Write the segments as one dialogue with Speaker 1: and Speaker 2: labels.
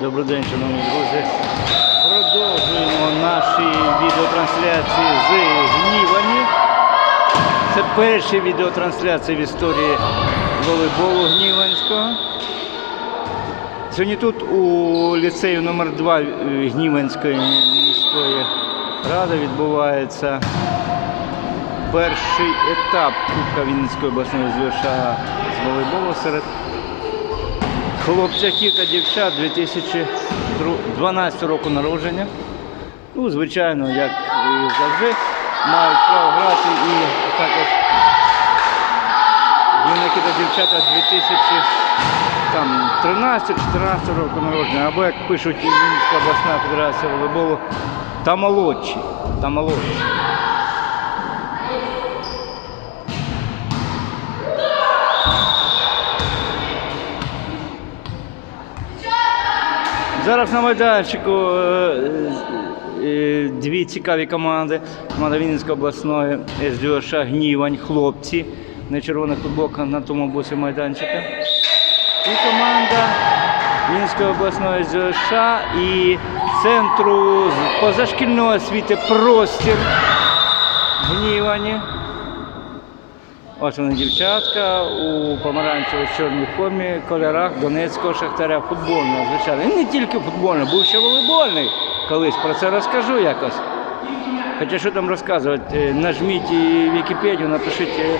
Speaker 1: Добрий день, шановні друзі. Продовжуємо наші відеотрансляції з Гнівані. Це перші відеотрансляції в історії волейболу Гніванського. Сьогодні тут у ліцею номер 2 Гніванської міської ради відбувається перший етап Кубка Вінницької обласної ЗВШ з волейболу серед хлопчаків та дівчат 2012 року народження. Ну, звичайно, як і завжди, мають право грати і також юнаки та дівчата 2013-14 року народження, або як пишуть Вінницька обласна федерація волейболу, та молодші. Та молодші. Зараз на майданчику е, е, дві цікаві команди. Команда Вінницької обласної СДОШ Гнівань, хлопці на червоних футболках на тому боці майданчика. І команда Вінницької обласної СДОШ і центру позашкільної освіти простір Гнівані. Ось вони дівчатка у помаранчево-чорній формі, кольорах Донецького шахтаря футбольного, звичайно. І не тільки футбольного, був ще волейбольний колись. Про це розкажу якось. Хоча що там розказувати? Е, Нажміть Вікіпедію, напишіть е,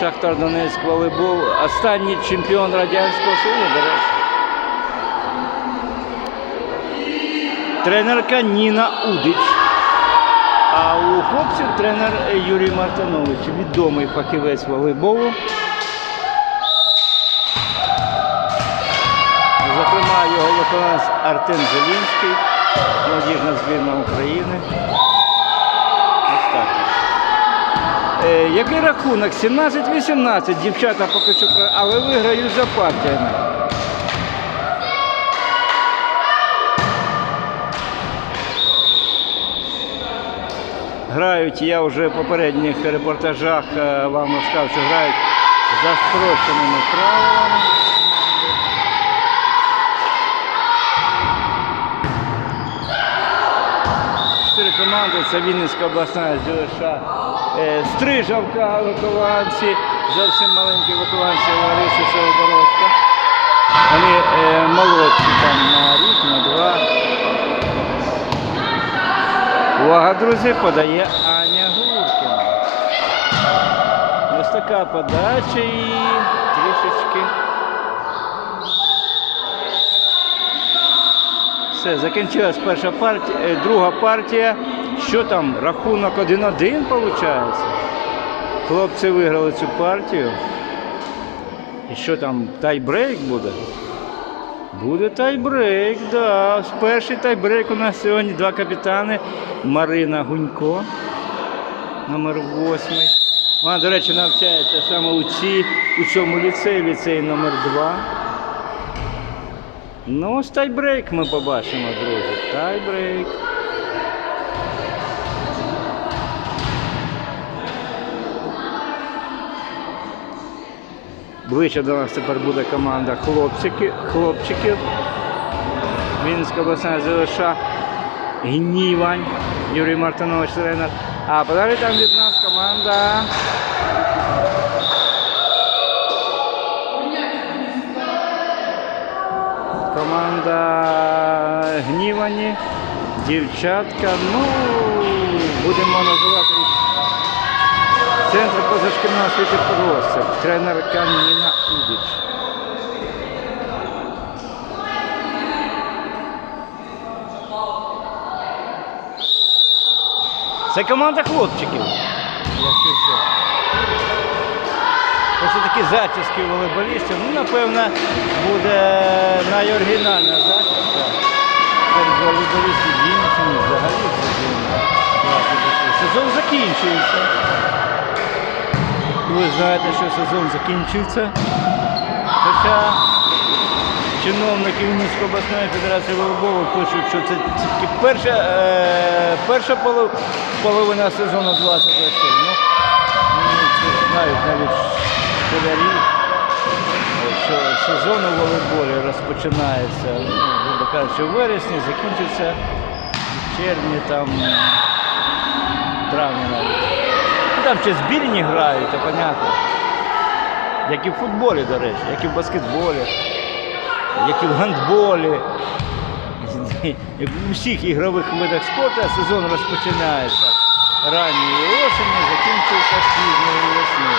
Speaker 1: Шахтар Донецьк волейбол. Останній чемпіон Радянського Союзу, до речі. Тренерка Ніна Удич. А у хлопців тренер Юрій Мартанович, відомий фахівець волейболу. Зокрема, його виконавець Артем Зелінський, молодіжна збірна України. Е, який рахунок? 17-18 дівчата поки що, але виграють за партіями. Грають, я вже в попередніх репортажах е, вам розказав, що грають за спрощеними правилами. Чотири команди це Вінницька обласна ЗВШ, е, Стрижавка вихованці, зовсім маленькі вихованці Лариси Солобородка. Вони е, молодші там на рік, на два. Увага, друзі, подає Аня Гуркіна. Ось така подача і трішечки. Все, закінчилась перша партія, е, друга партія. Що там? Рахунок 1-1 виходить? Хлопці виграли цю партію. І що там, тайбрейк буде? Буде тайбрейк, да. Перший тайбрейк у нас сьогодні два капітани. Марина Гунько, номер 8. Вона, до речі, навчається саме у, ці, у цьому ліцеї, ліцей номер 2. Ну, ось тайбрейк ми побачимо, друзі. Тайбрейк. Ближче до нас тепер буде команда хлопчики, хлопчиків. Вінницька обласна ЗВШ Гнівань, Юрій Мартинович тренер. А подалі там від нас команда. Команда Гнівані, дівчатка. Ну, будемо називати Центр позашкільного освіти простір. Тренерка Ніна Удич. Це команда хлопчиків. Якщо що. Ось такі зачіски волейболістів. Ну, напевно, буде найоригінальна зачіска. Серед волейболістів Вінниччини взагалі. Сезон закінчується. Ви знаєте, що сезон закінчується. Хоча чиновники Вінницької обласної федерації волейболу пишуть, що це тільки перша, е, перша полов- половина сезону 2024. Ну, ну, знають навіть школярі, що сезон у волейболі розпочинається. Ну, кажуть, що в вересні закінчиться в червні, там, травні навіть. Там ще збірні грають, то понятно. Як і в футболі, до речі, як і в баскетболі, як і в гандболі. Як у всіх ігрових видах спорту сезон розпочинається ранньої осені, закінчується пізньої весни.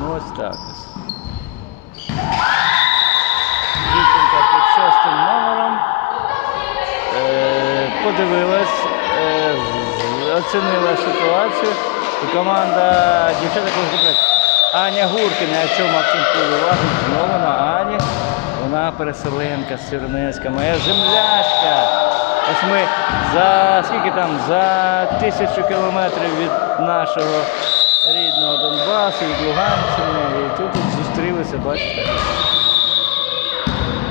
Speaker 1: Ну ось так ось. Дівчинка під шостим номером е, подивилась, з- оцінила ситуацію. І команда дівчата конкретно Аня Гуркіна, якщо акцентую увагу, знову на Ані. Вона переселенка з Сєрнецька, моя землячка. Ось ми за скільки там? За тисячу кілометрів від нашого рідного Донбасу, від Луганщини. І тут зустрілися, бачите.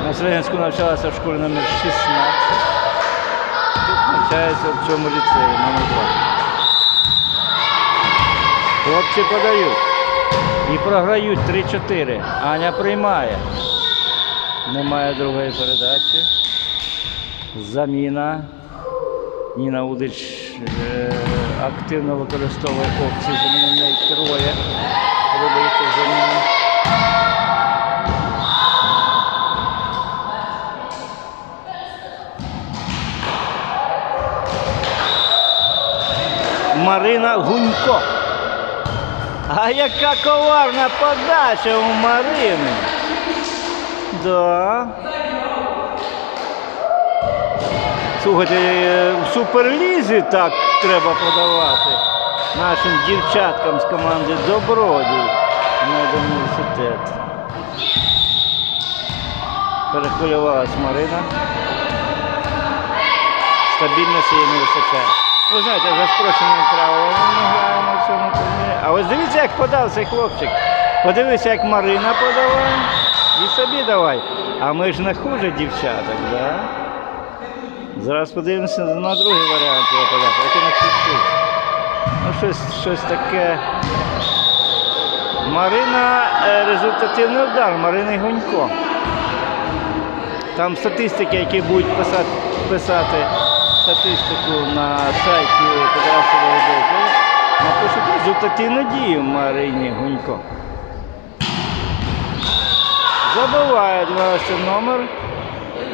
Speaker 1: На Селенську навчалася в школі номер 16. Навчається в цьому ліцеї номер 2. Хлопці подають. І програють 3-4. Аня приймає. Немає другої передачі. Заміна. Ніна Удич е, активно використовує опції заміни в неї троє. Робиться заміну. Марина Гунько. А яка коварна подача у Марини. Да. Слухайте, е, в суперлізі так треба подавати нашим дівчаткам з команди Добродій медуніверситет. Перехвилювалась Марина. Стабільності не вистачає. Ви знаєте, за спрощеними правилами ми граємо в цьому турнірі. А ось дивіться, як подав цей хлопчик. Подивися, як Марина подала. І собі давай. А ми ж не хуже дівчаток, да? Зараз подивимося на другий варіант його подати, який не включив. Ну, щось, щось таке. Марина е, результативний удар, Марина Гунько. Там статистики, які будуть писати, писати статистику на сайті Федерації волейболу, напишуть результативну дію Марині Гунько. Забиває 12 номер.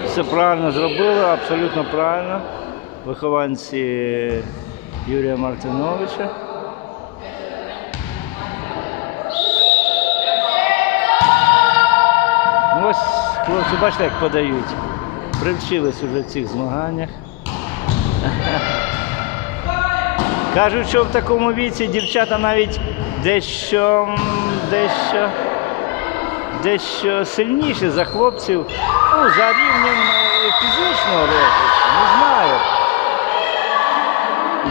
Speaker 1: Все правильно зробили, абсолютно правильно. Вихованці Юрія Мартиновича. Ось хлопці, бачите, як подають. Привчились уже в цих змаганнях. Кажуть, що в такому віці дівчата навіть дещо, дещо, дещо сильніші за хлопців. Ну, за рівнем е, фізичного розвитку, не знаю.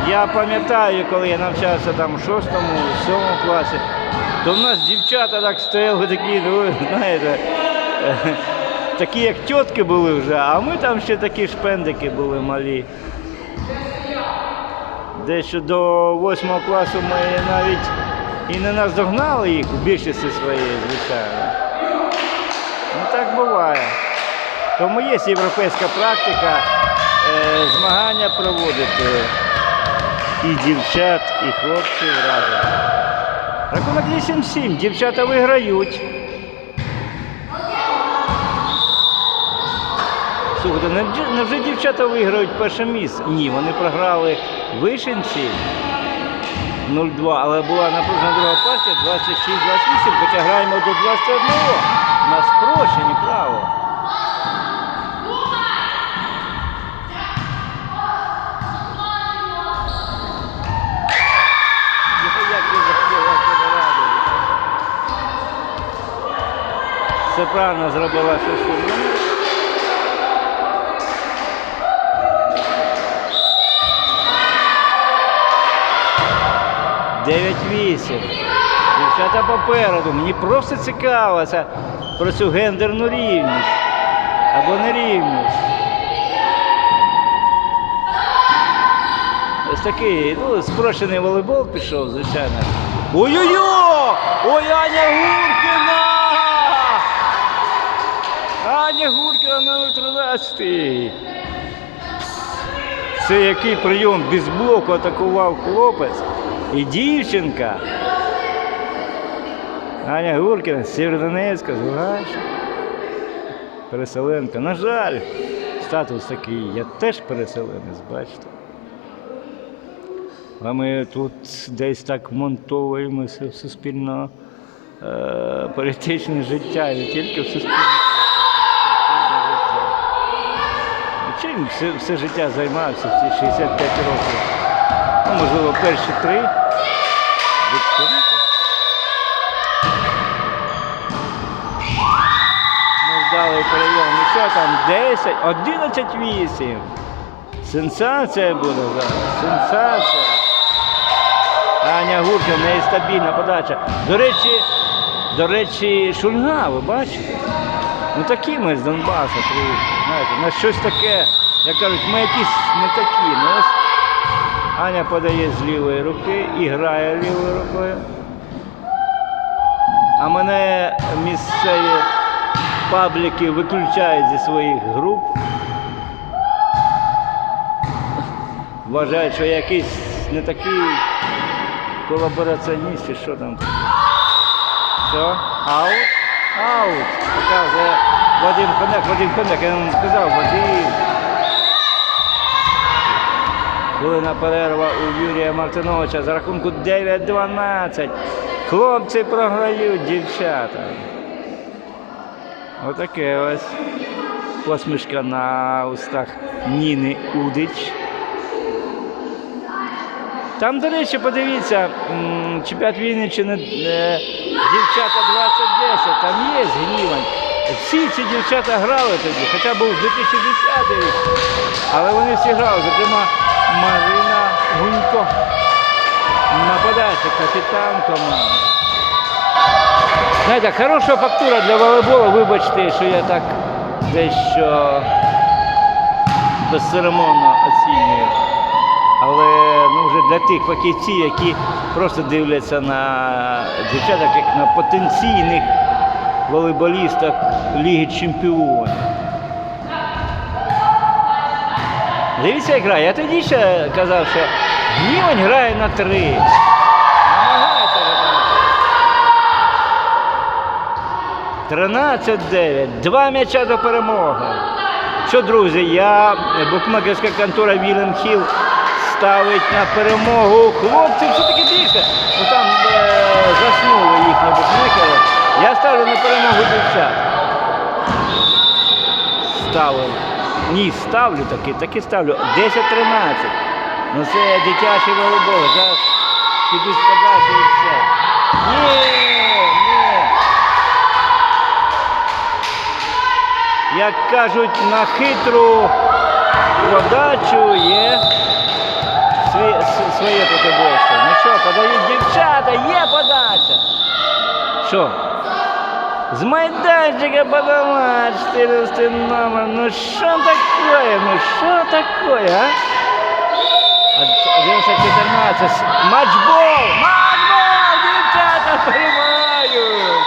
Speaker 1: Я пам'ятаю, коли я навчався там у шостому, сьомому класі, то в нас дівчата так стояли такі, ну, знаєте, е, такі як тітки були вже, а ми там ще такі шпендики були малі. Дещо до восьмого класу ми навіть і не наздогнали їх у більшості своєї, звичайно. Ну так буває. Тому є європейська практика е, змагання проводити і дівчат, і хлопців разом. Рахунок 8-7. Дівчата виграють. слухайте, невже дівчата виграють перше місце? Ні, вони програли вишенці 0-2, але була напружена друга партія 26-28, хоча граємо до 21 на спрощенні право. Це правильно зробила Шевченко. 9-8. Дівчата ну, попереду. Мені просто цікаво це про цю гендерну рівність або нерівність. Ось такий, ну, спрощений волейбол пішов, звичайно. Ой-ой-о! Ой, Аня Гуркіна! Аня Гуркіна номер 13. Це який прийом без блоку атакував хлопець і дівчинка. Аня Гуркіна, Сєвєродонецька, з Луганщини. Переселенка. На жаль, статус такий. Я теж переселенець, бачите. А ми тут десь так вмонтовуємося в суспільно е, політичне життя, не тільки в суспільне життя. Чим все, все життя займався ці 65 років? Можливо, перші три. Невдалий прийом. Ну що там, 10, 11, 8. Сенсація буде зараз. Сенсація. Аня Гуркіна, нестабільна подача. До речі, до речі, Шульга, ви бачите? Ну такі ми з Донбасу приїхали. Знаєте, на щось таке, як кажуть, ми якісь не такі. Ну, ось Аня подає з лівої руки і грає лівою рукою. А мене місцеві пабліки виключають зі своїх груп. Вважають, що я якийсь не такий колабораціоніст, що там. Що? Аут? Аут. Показує Вадим Коняк, Вадим Коняк, я вам сказав, Вадим. Хвилина перерва у Юрія Мартиновича за рахунку 9-12. Хлопці програють, дівчата. Отаке ось посмішка на устах Ніни Удич. Там, до речі, подивіться, чемпіонат Вінниччини е, дівчата 2010, там є гнівань. Всі ці дівчата грали тоді, хоча був 2010 рік, але вони всі грали, зокрема Марина Гунько, нападаюча капітан команди. Знаєте, хороша фактура для волейболу, вибачте, що я так дещо безцеремонно оцінюю. Але ну, вже для тих фахівців, які просто дивляться на дівчаток як на потенційних волейболісток Ліги Чемпіонів. Дивіться, як грає. Я тоді ще казав, що Гнівань грає на три. Намагається 13-9. Два м'яча до перемоги. Що, друзі, я, букмекерська контора Вільям Хіл ставить на перемогу хлопців все-таки більше. Ну там е, заснули їхні букмекери. Я ставлю на перемогу дівчат. Ставив. Ні, ставлю таки, таки ставлю. 10-13. Ну це дитячий волейбол. Зараз підуть подачі і все. Ні, ні. Як кажуть, на хитру подачу є своє, своє протиборство. Ну що, подають дівчата, є подача. Що? З майданчика подала 14 номер. Ну що таке? Ну що таке, а? 11-14. Матчбол! Матчбол! Дівчата перемагають!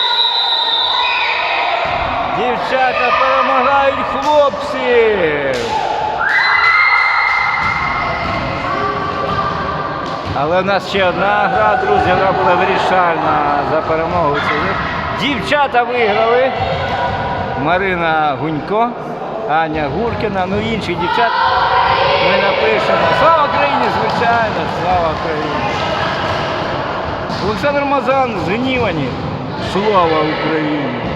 Speaker 1: Дівчата перемагають хлопців! Але в нас ще одна гра, друзі, вона була вирішальна за перемогу. цих. Дівчата виграли. Марина Гунько, Аня Гуркіна, ну і інших дівчат. Ми напишемо. Слава Україні, звичайно, слава Україні. Олександр Мазан з Гнівані. Слава Україні!